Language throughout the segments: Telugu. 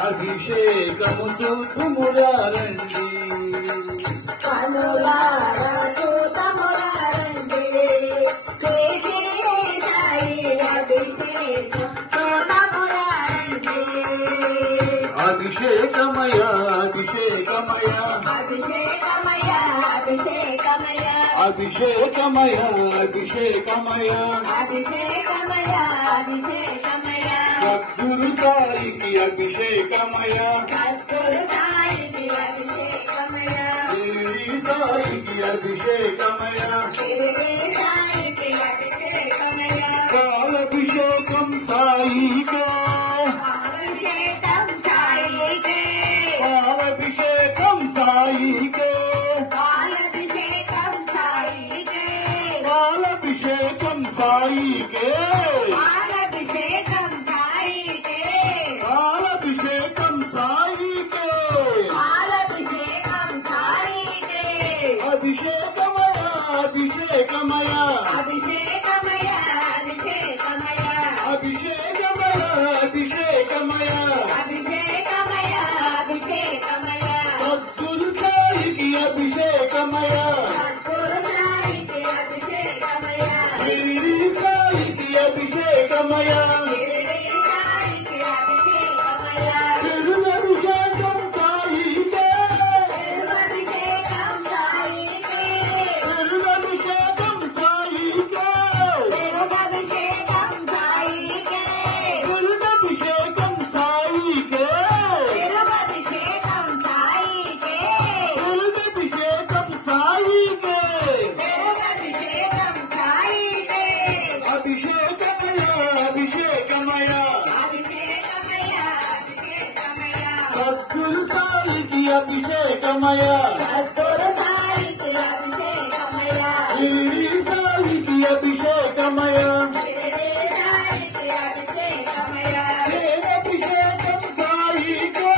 అభిషేకము చూపుమురారండి కనులారా చూతమురారండి అభిషేకమయ అభిషేకమయ అభిషేకమయ అభిషేకమయ అభిషేకమయ అభిషేకమయ అభిషేకమయ అభిషేకమయ సద్గురు సాయికి అభిషేకమయ సద్గురు సాయికి అభిషేకమయ శిరిడి సాయికి అభిషేకమయ శిరిడి సాయికి అభిషేకమయ పాలభిషేకం సాయికే అభిషేకం సాయికే పాలభిషేకం సాయికే పాలభిషేకం సాయికే పాలభిషేకం సాయికే పాలభిషేకం సాయికే పాలభిషేకం సాయికే పాలభిషేకం సాయికే అభిషేకమయ అభిషేకమయ అభిషేకమయ అభిషేకమయ అభిషేకమయ అభిషేకమయ అభిషేకమయ అభిషేకమయ సద్గురు సాయికి అభిషేకమయ సద్గురు సాయికి అభిషేకమయ శిరిడి సాయికి అభిషేకమయ శిరిడి సాయికి అభిషేకమయ తిరునభిషేకం సాయికే తిరువభిషేకం సాయికే తిరునభిషేకం సాయికే తిరువభిషేకం సాయికే తిరునభిషేకం సాయికే తిరువభిషేకం సాయికే తిరునభిషేకం సాయికే తిరువభిషేకం సాయికే అభిషేకమయ అభిషేకమయ అభిషేకమయ అభిషేకమయ సద్గురు సాయికి అభిషేకమయ సద్గురు సాయికి అభిషేకమయ శిరిడి సాయికి అభిషేకమయ శిరిడి సాయికి అభిషేకమయ దేవాభిషేకం సాయికే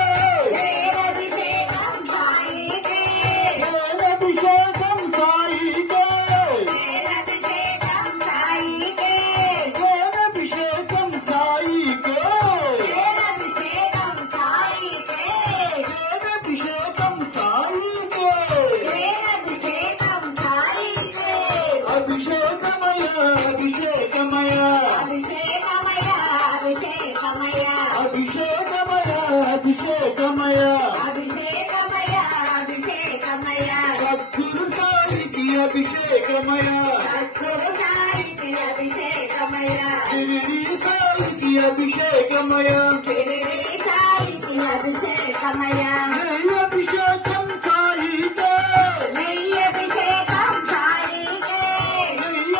దేవాభిషేకం సాయికే దేవాభిషేకం సాయికే దేవాభిషేకం సాయికే దేవాభిషేకం సాయికే దేవాభిషేకం సాయికే దేవాభిషేకం సాయికే దేవాభిషేకం సాయికే అభిషేకమయ అభిషేకమయ అభిషేకమయ అభిషేకమయ అభిషేకమయ అభిషేకమయ అభిషేకమయ అభిషేకమయ సద్గురు సాయికి అభిషేకమయ సద్గురు సాయికి అభిషేకమయ శిరిడి సాయికి అభిషేకమయ శిరిడి సాయికి అభిషేకమయ అభిషేకం సాయికే నెయ్యభిషేకం సాయికే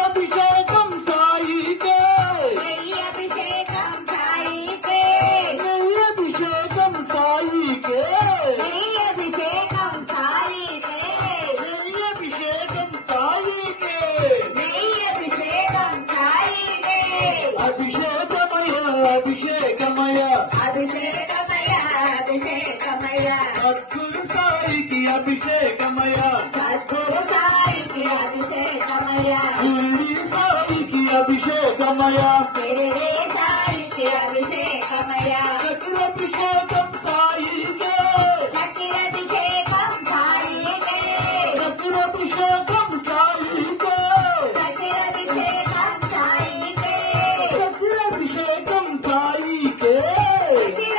అభిషేకం సాయికే నెయ్యభిషేకం సాయికే అభిషేకం సాయికే నెయ్యభిషేకం సాయికే అభిషేకం సాయికే నెయ్యభిషేకం సాయికే అభిషేకమయ అభిషేకమయ అభిషేకమయ అభిషేకమయ సద్గురు సాయికి అభిషేకమయ సద్గురు సాయికి అభిషేకమయ శిరిడి సాయికి అభిషేకమయ శిరిడి సాయికి అభిషేకమయ అభిషేకం సాయికే సఖిరభిషేకం సాయికే అభిషేకం సాయికే సఖిరభిషేకం సాయికే అభిషేకం సాయికే సఖిరభిషేకం సాయికే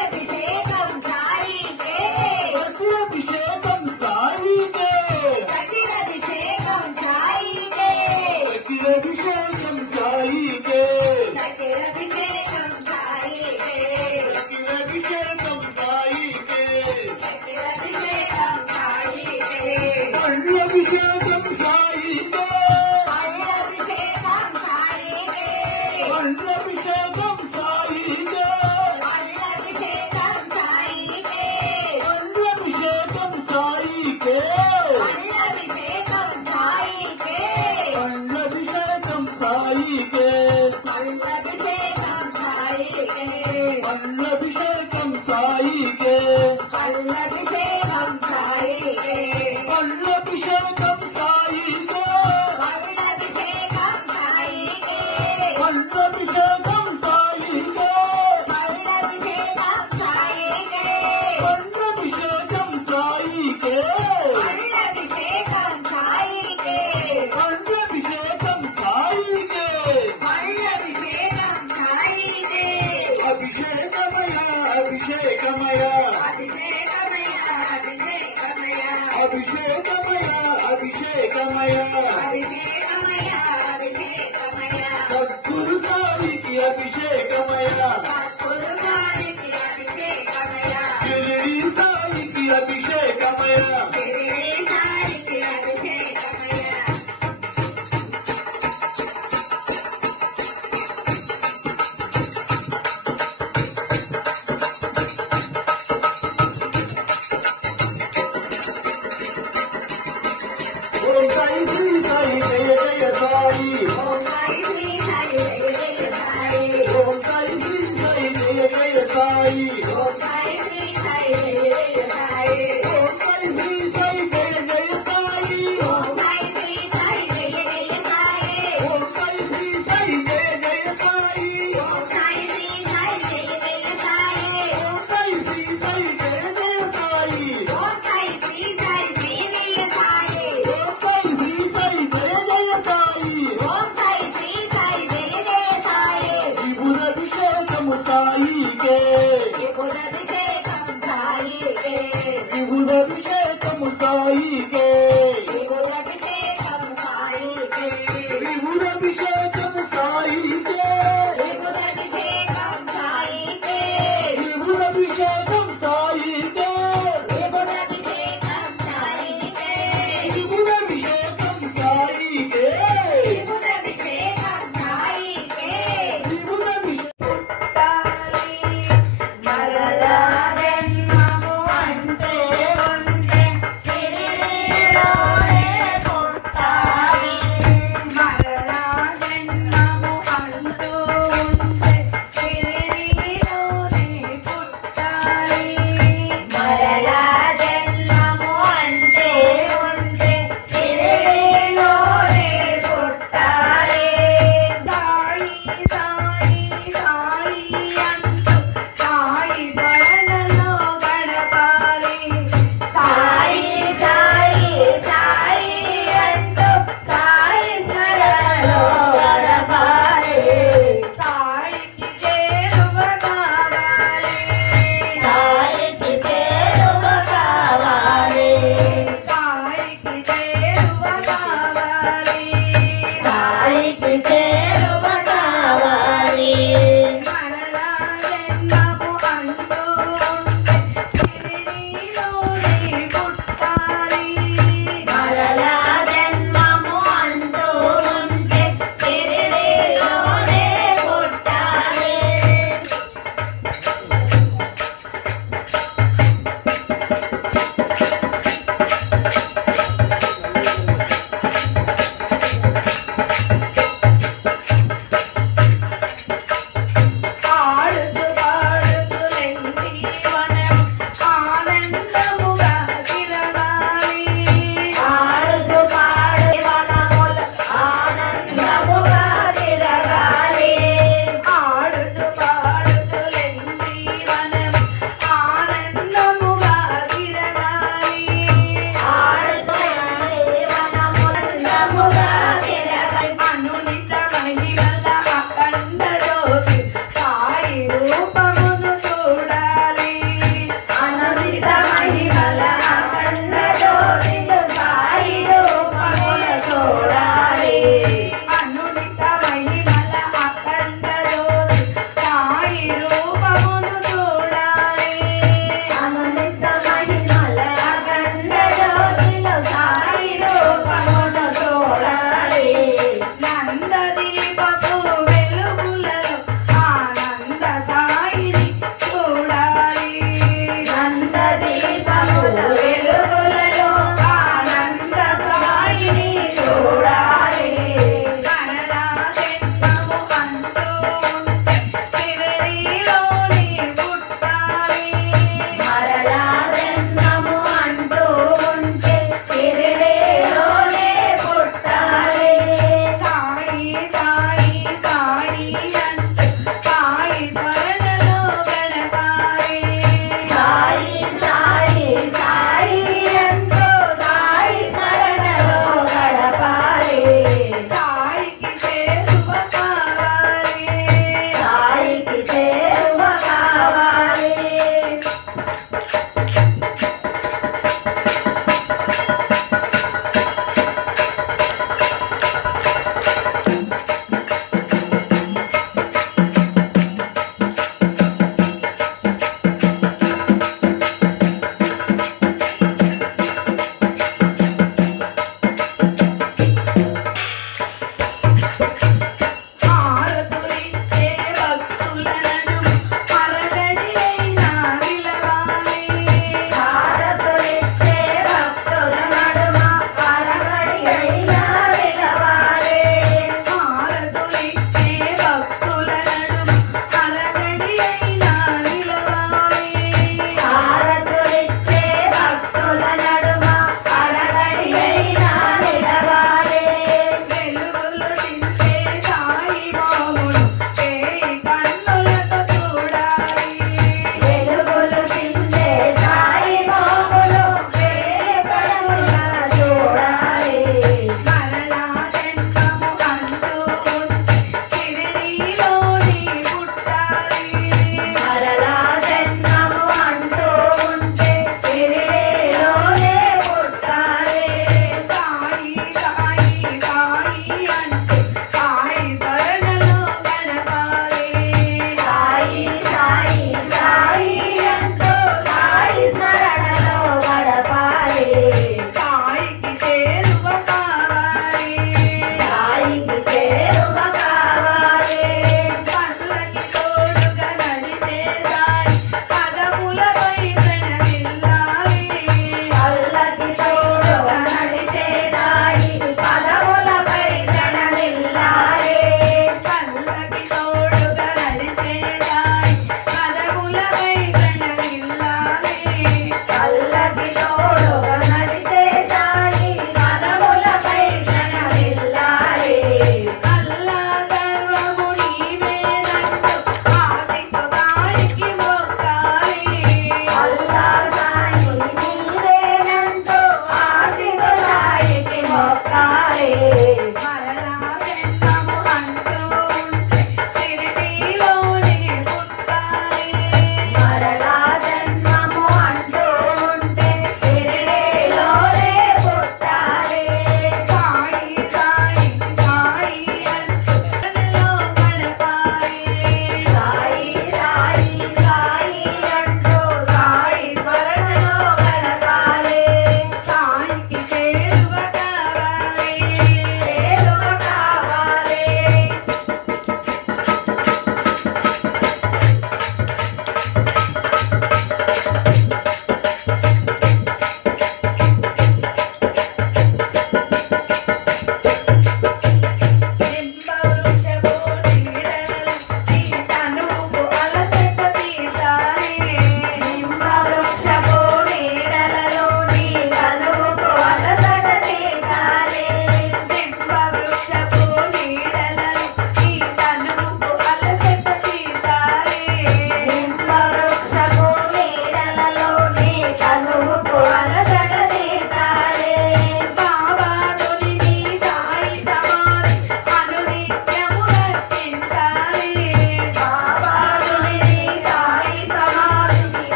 అభిషేకం సాయికే సఖిరభిషేకం సాయికే అభిషేకం సాయికే సఖిరభిషేకం సాయికే అభిషేకం సాయికే సఖిరభిషేకం సాయికే అభిషేకం సాయికే అభిషేకం సాయికే అభిషేకం సాయికే అభిషేకం సాయికే అభిషేకం సాయికే అభిషేకం సాయికే అభిషేకం సాయికే అభిషేకం సాయికే అభిషేకం సాయికే అభిషేకం సాయికే అభిషేకం సాయికే అభిషేకం సాయికే అభిషేకం సాయికే అభిషేకం సాయికే అభిషేకమయ అభిషేకమయ అభిషేకమయ అభిషేకమయ అభిషేకమయ అభిషేకమయ అభిషేకమయ సద్గురు సాయికి అభిషేకమయ సద్గురుగారికి అభిషేకమయ షిరిడి సాయికి అభిషేకమయ శిరిడి సాయికి అభిషేకమయ ఓం సాయి శ్రీ సాయి జయ జయ సాయి ఓం సాయి శ్రీ సాయి జయ జయ సాయి ఓం సాయి శ్రీ సాయి జయ జయ సాయి ఓం సాయి శ్రీ సాయి జయ జయ సాయి ఓం సాయి శ్రీ సాయి జయ జయ సాయి ఓం సాయి శ్రీ సాయి జయ జయ సాయి ఓం సాయి శ్రీ సాయి జయ జయ సాయి ఓం సాయి శ్రీ సాయి జయ జయ సాయి ఓం సాయి శ్రీ సాయి జయ జయ సాయి ఓం సాయి శ్రీ సాయి జయ జయ సాయి ఓం సాయి శ్రీ సాయి జయ జయ సాయి ఓం సాయి శ్రీ సాయి జయ జయ సాయి విభుదభిషేకము సాయికే విభుదభిషేకం సాయికే విభుదభిషేకము సాయికే విభుదభిషేకం సాయికే విభుదభిషేకము సాయికే విభుదభిషేకం సాయికే విభుదభిషేకం సాయికే విభుదభిషేకం సాయికే విభుదభిషేకం సాయికే విభుదభిషేకం సాయికే విభుదభిషేకం మరలా జన్మము అంటే ఉంటే శిరిడి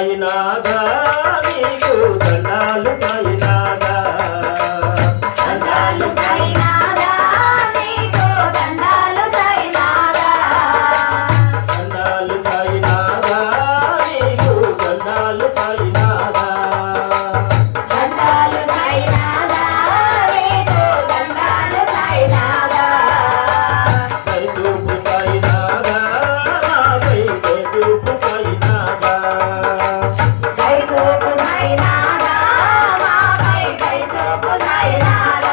సాయినాథ నీకు దండాలు సాయినాథ దండాలు సాయినాథ నీకు దండాలు సాయినాథ దండాలు సాయినాథ నీకు దండాలు సాయినాథ దండాలు సాయినాథ నీకు దండాలు సాయినాథ దయచూపు సాయినాథ నాపై దయచూపు సాయినాథ దయచూపు సాయినాథ మాపై దయచూపు సాయినాథ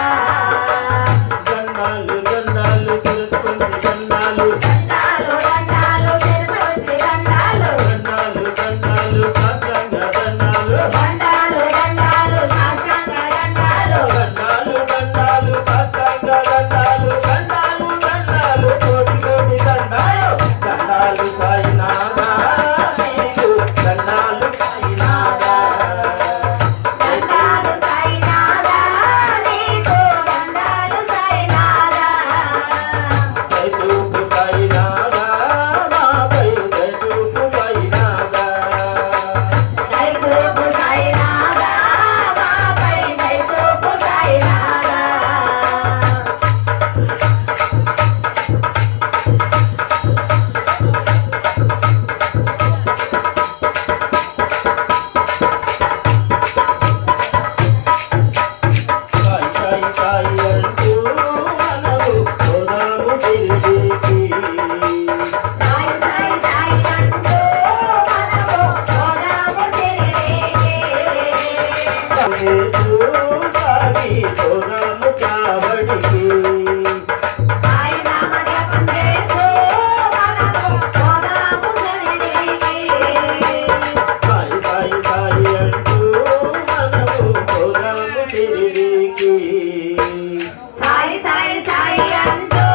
దండాలు దండాలు తెలుసుకుంటే దండాలు దండాలు దండాలు తెరుసొచ్చి దండాలు దండాలు దండాలు సాష్టాంగ దండాలు దండాలు దండాలు సాష్టాంగ దండాలు దండాలు దండాలు సాష్టాంగ దండాలు దండాలు దండాలు కోటి కోటి దండాలు దండాలు సాయినాథ నీకు దండాలు సాయినాథ దండాలు సాయినాథ నీకు దండాలు సాయినాథ దయచూపు సాయినాథ నాపై దయచూపు సాయినాథ దయచూపు సాయినాథ మాపై దయచూపు సాయినాథ సాయి సాయి సాయి అంటూ మనము పోదాము ఢిల్లీకి సాయి సాయి సాయి అంటూ మనము పోదాము షిరిడీకి సాగి పోదాము చావడికి సాయి నామ జపం చేస్తూ మనము పోదాము షిరిడీకి సాయి సాయి సాయి అంటూ మనము పోదాము ఢిల్లీకి సాయి సాయి సాయి అంటూ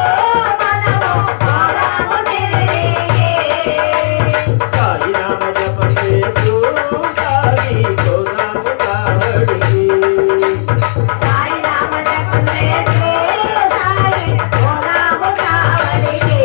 మనము పోదాము షిరిడీకి సాయి నామ జపం చేస్తూ సాగి పోదాము చావడికి సాయి నామ జపం చేస్తూ సాయి పోదాము కావడికి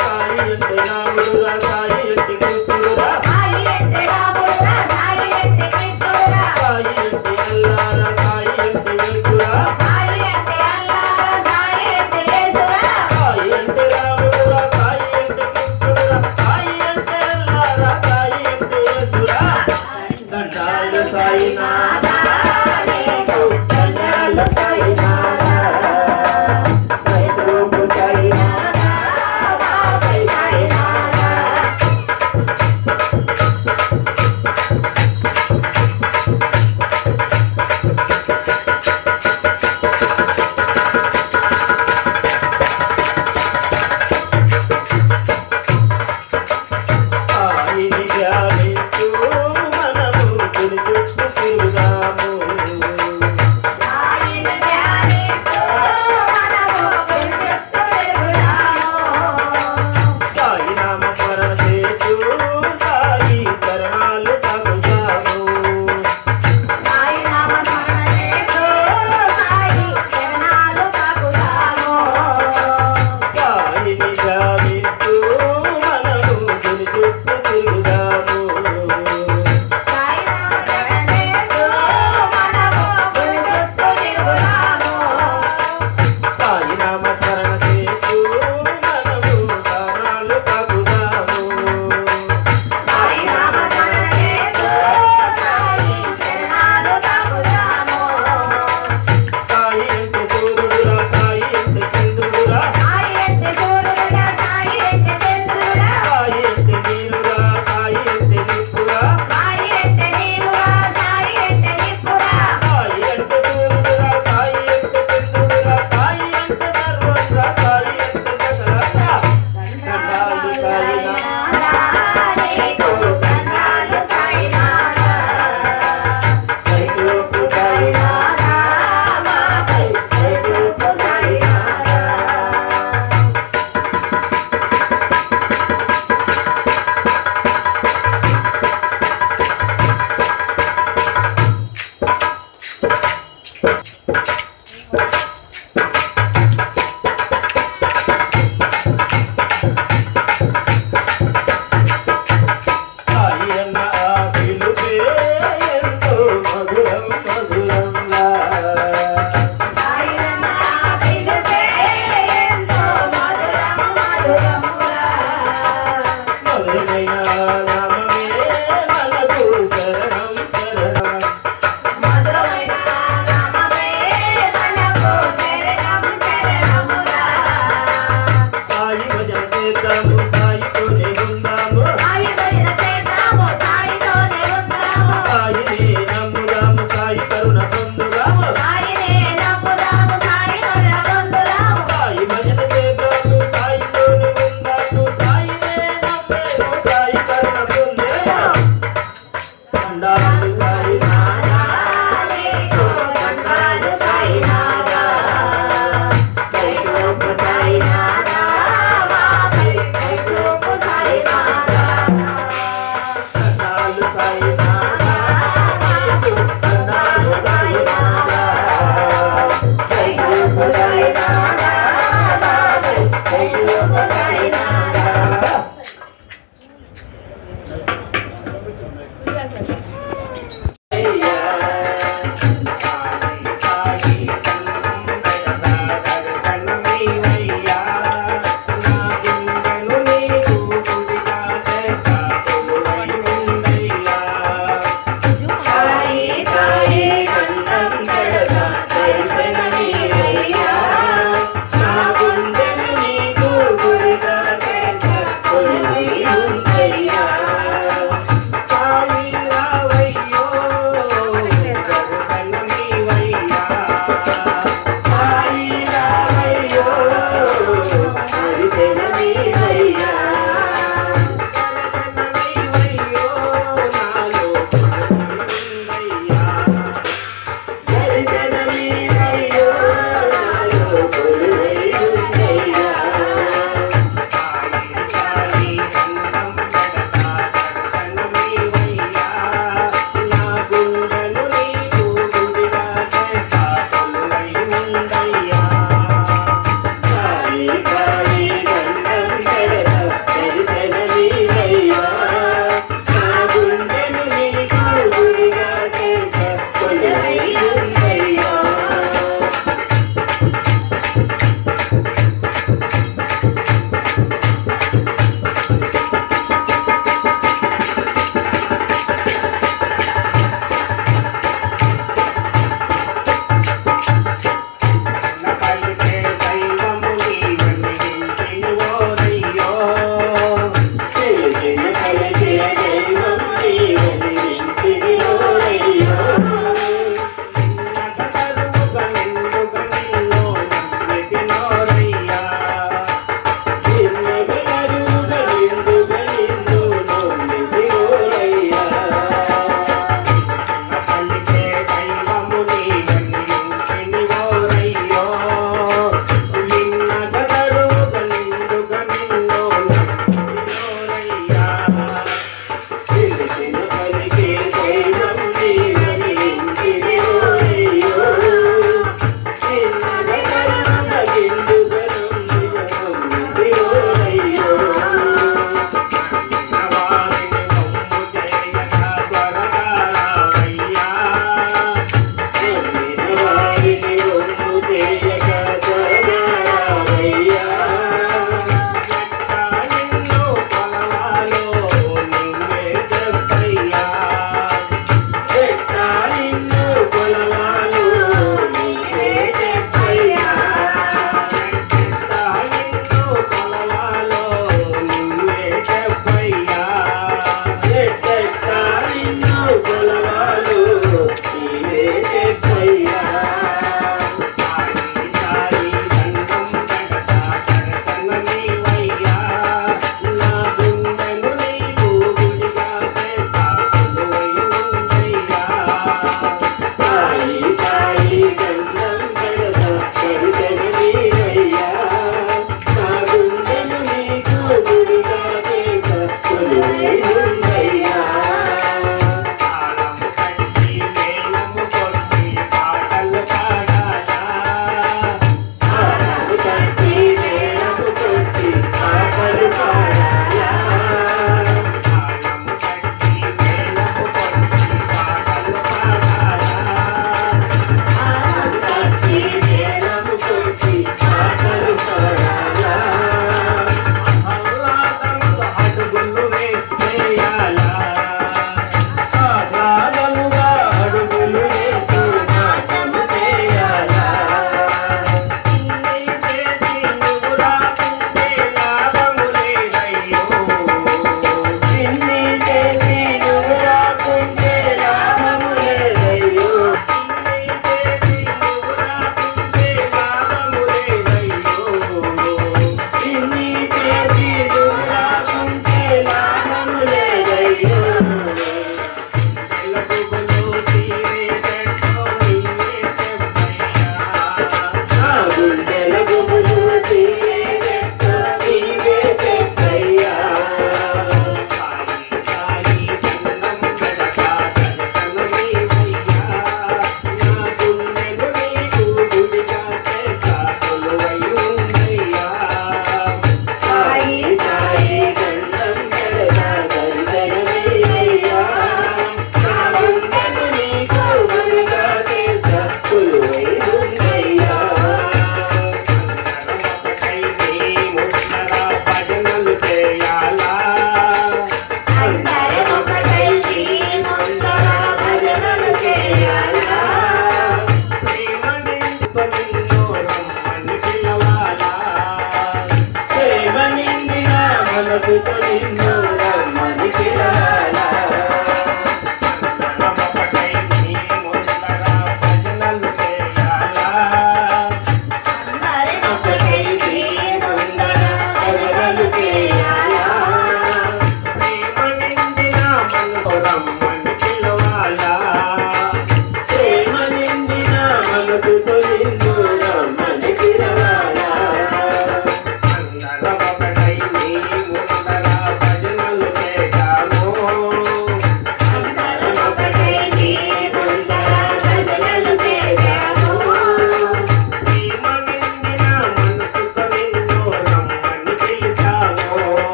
సాయి అంటే రాముడురా సాయి అంటే కృష్ణుడురా సాయి అంటే రాముడురా సాయి అంటే కృష్ణుడురా సాయి అంటే అల్లారా సాయి అంటే వెలుగురా సాయి అంటే అల్లాహ్ సాయి అంటే యేసురా సాయి అంటే రాముడురా సాయి అంటే కృష్ణుడురా సాయి అంటే అల్లారా సాయి అంటే యేసురా దండాలు సాయినాథ నీకు దండాలు సాయినాథ దయచూపు సాయినాథ మాపై సాయినాథ సాయిని ధ్యానిస్తూ మనము గుడి చుట్టూ తిరుగుదాము సాయిని ధ్యానిస్తూ మనము గురుచుట్టూ తిరుగుదాము సాయి నామ స్మరణ చేస్తూ సాయి చరణాలు తాకుతాము సాయి నామ స్మరణ చేస్తూ సాయి చరణాలు తాకుతాము సాయిని ధ్యానిస్తూ మనము గుడి చుట్టూ తిరుగుదాము సాయి నామ స్మరణ చేస్తూ మనము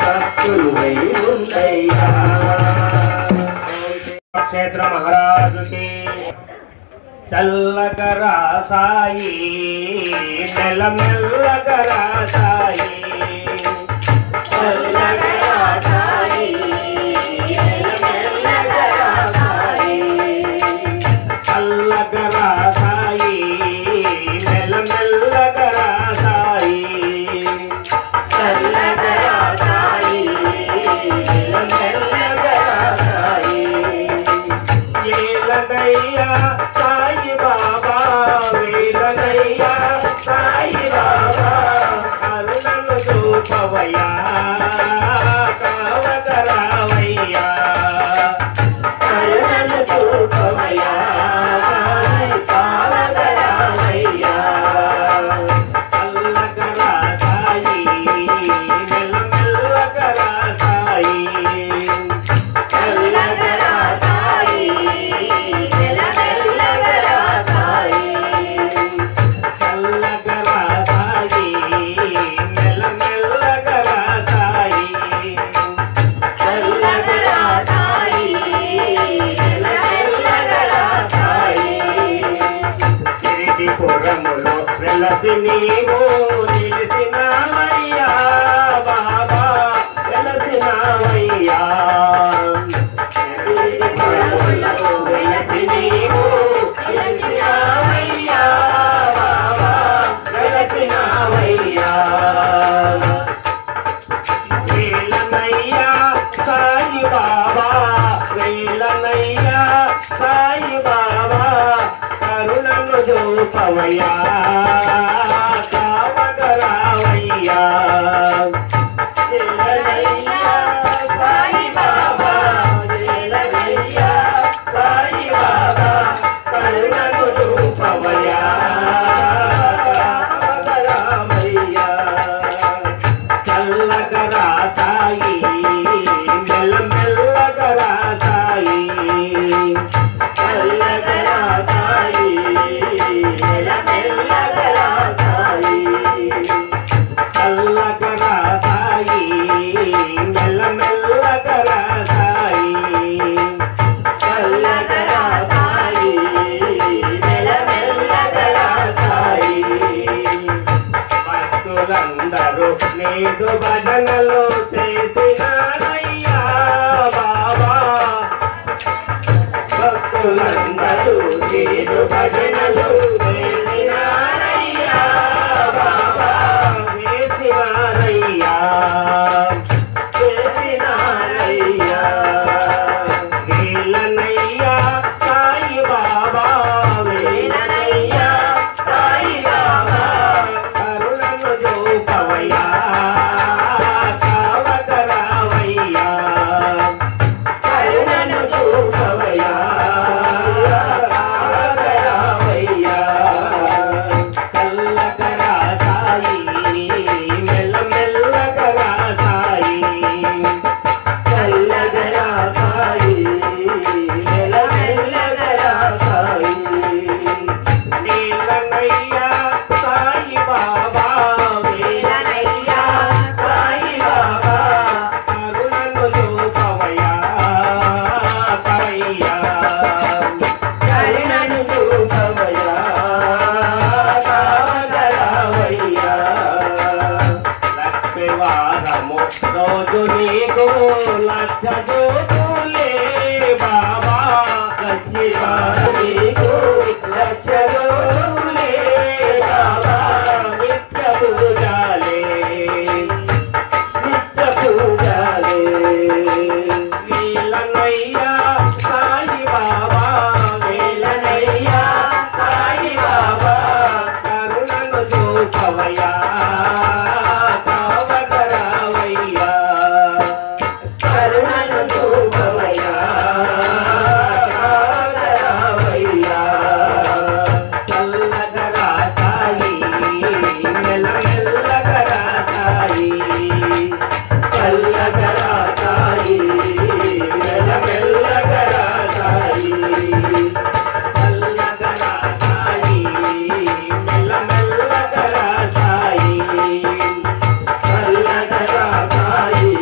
సత్తులై ఉందయ్యా క్షేత్ర మహారాజుకి చల్లగరా సాయి మెల్లమెల్లగరా సాయి చల్లగరా సాయి మెల్లమెల్లగరా సాయి చల్లగరా సాయి మెల్లమెల్లగరా సాయి చల్లగరా సాయి మెల్లమెల్లగరా సాయి ఏలనయ్యా సాయి బాబా వేలనయ్యా సాయి బాబా కరుణను చూపవయ్యా కావగరావయ్యా కరుణను చూపవయ్యా కావగరావయ్యా చల్లగరా సాయి మెల్లమెల్లగరా సాయి చల్లగరా సాయి మెల్లమెల్లగరా సాయి చల్లగరా సాయి మెల్లమెల్లగరా సాయి చల్లగరా సాయి మెల్లమెల్లగరా సాయి గిరిపురములో వెలసి నీవు నిలిసినావయ్యా బాబా వెలసినావయ్యా గిరిపురములో వెలసి నీవు నిలిసినావయ్యా బాబా వెలసినావయ్యా వేలనయ్యా సాయి బాబా వేలనయ్యా సాయి బాబా కరుణను చూపవయ్యా కావగరావయ్యా వేలనయ్యా సాయి బాబా వేలనయ్యా సాయి బాబా కరుణను చూపవయ్యా కావగరావయ్యా చల్లగరా సాయి మెల్లమెల్లగరా సాయి చల్లగరా సాయి మెల్లమెల్లగరా సాయి చల్లగరా సాయి మెల్లమెల్లగరా సాయి చల్లగరా సాయి మెల్లమెల్లగరా సాయి భక్తులందరూ నేడు భజనలు చేసినారయ్యా బాబా భక్తులందరూ నేడు భజనలు చేసినారయ్యా బాబా చేసినారయ్యా చేసినారయ్యా వేలనయ్యా సాయి బాబా వేలనయ్యా సాయి బాబా కరుణను చూపవయ్యా కావగరావయ్యా కరుణను చూపవయ్యా కావగరావయ్యా చల్లగరా సాయి మెల్లమెల్లగరా సాయి చల్లగరా సాయి మెల్లమెల్లగరా సాయి వేలనయ్యా సాయి బాబా వేలనయ్యా సాయి బాబా కరుణను చూపవయ్యా కవయ్యా కరుణను చూపవయ్యా కావగరావయ్యా లక్షవారము రోజు నీకు లక్ష జోతులే బాబా లక్షవారము నీకు లక్ష జోతులే బాబా నిత్య పూజాలే నిత్య పూజాలే వేలనయ్యా సాయి బాబా వేలనయ్యా సాయి బాబా కరుణను చూపవయ్యా కావగరావయ్యా కరుణను చూపవయ్యా కావగరావయ్యా చల్లగరా సాయి మెల్లమెల్లగరా సాయి చల్లగరా సాయి మెల్లమెల్లగరా సాయి చల్లగరా సాయి మెల్లమెల్లగరా సాయి చల్లగరా సాయి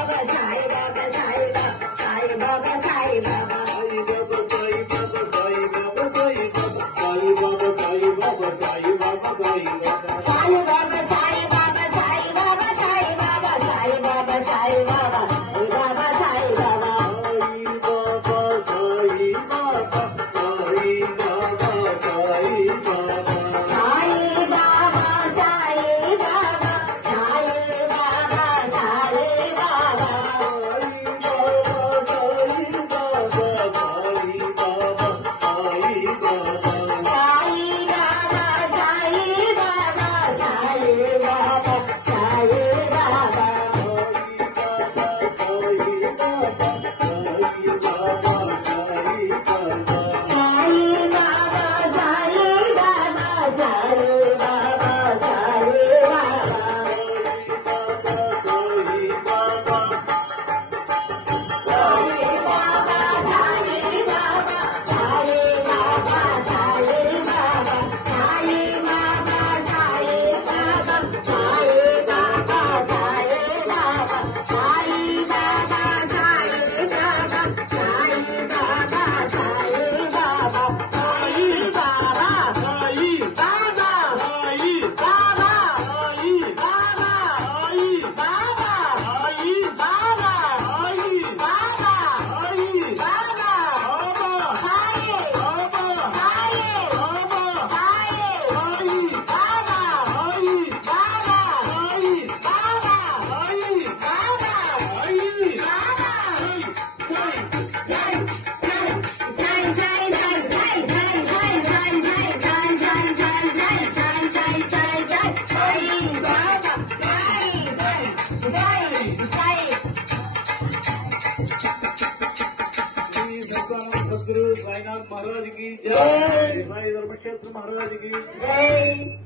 साईनाथ महाराज की जय, साई धर्मक्षेत्र महाराज की जय।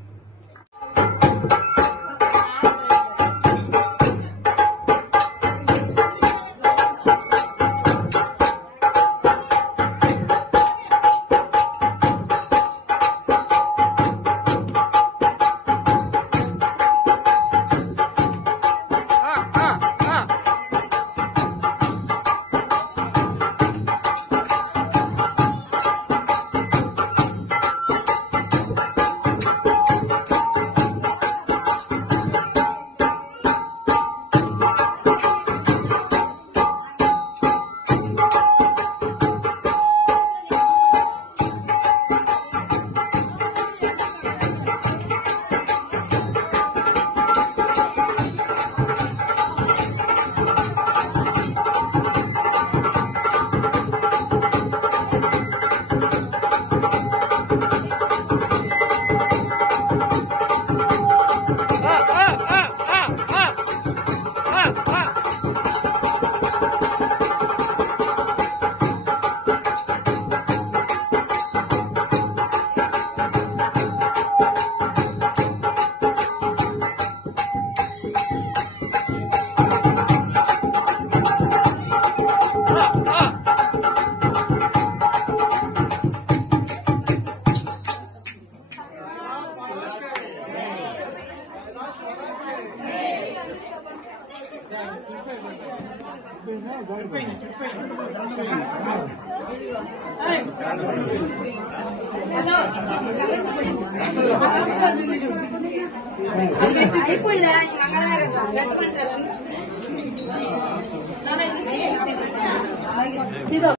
అయిపోయిందా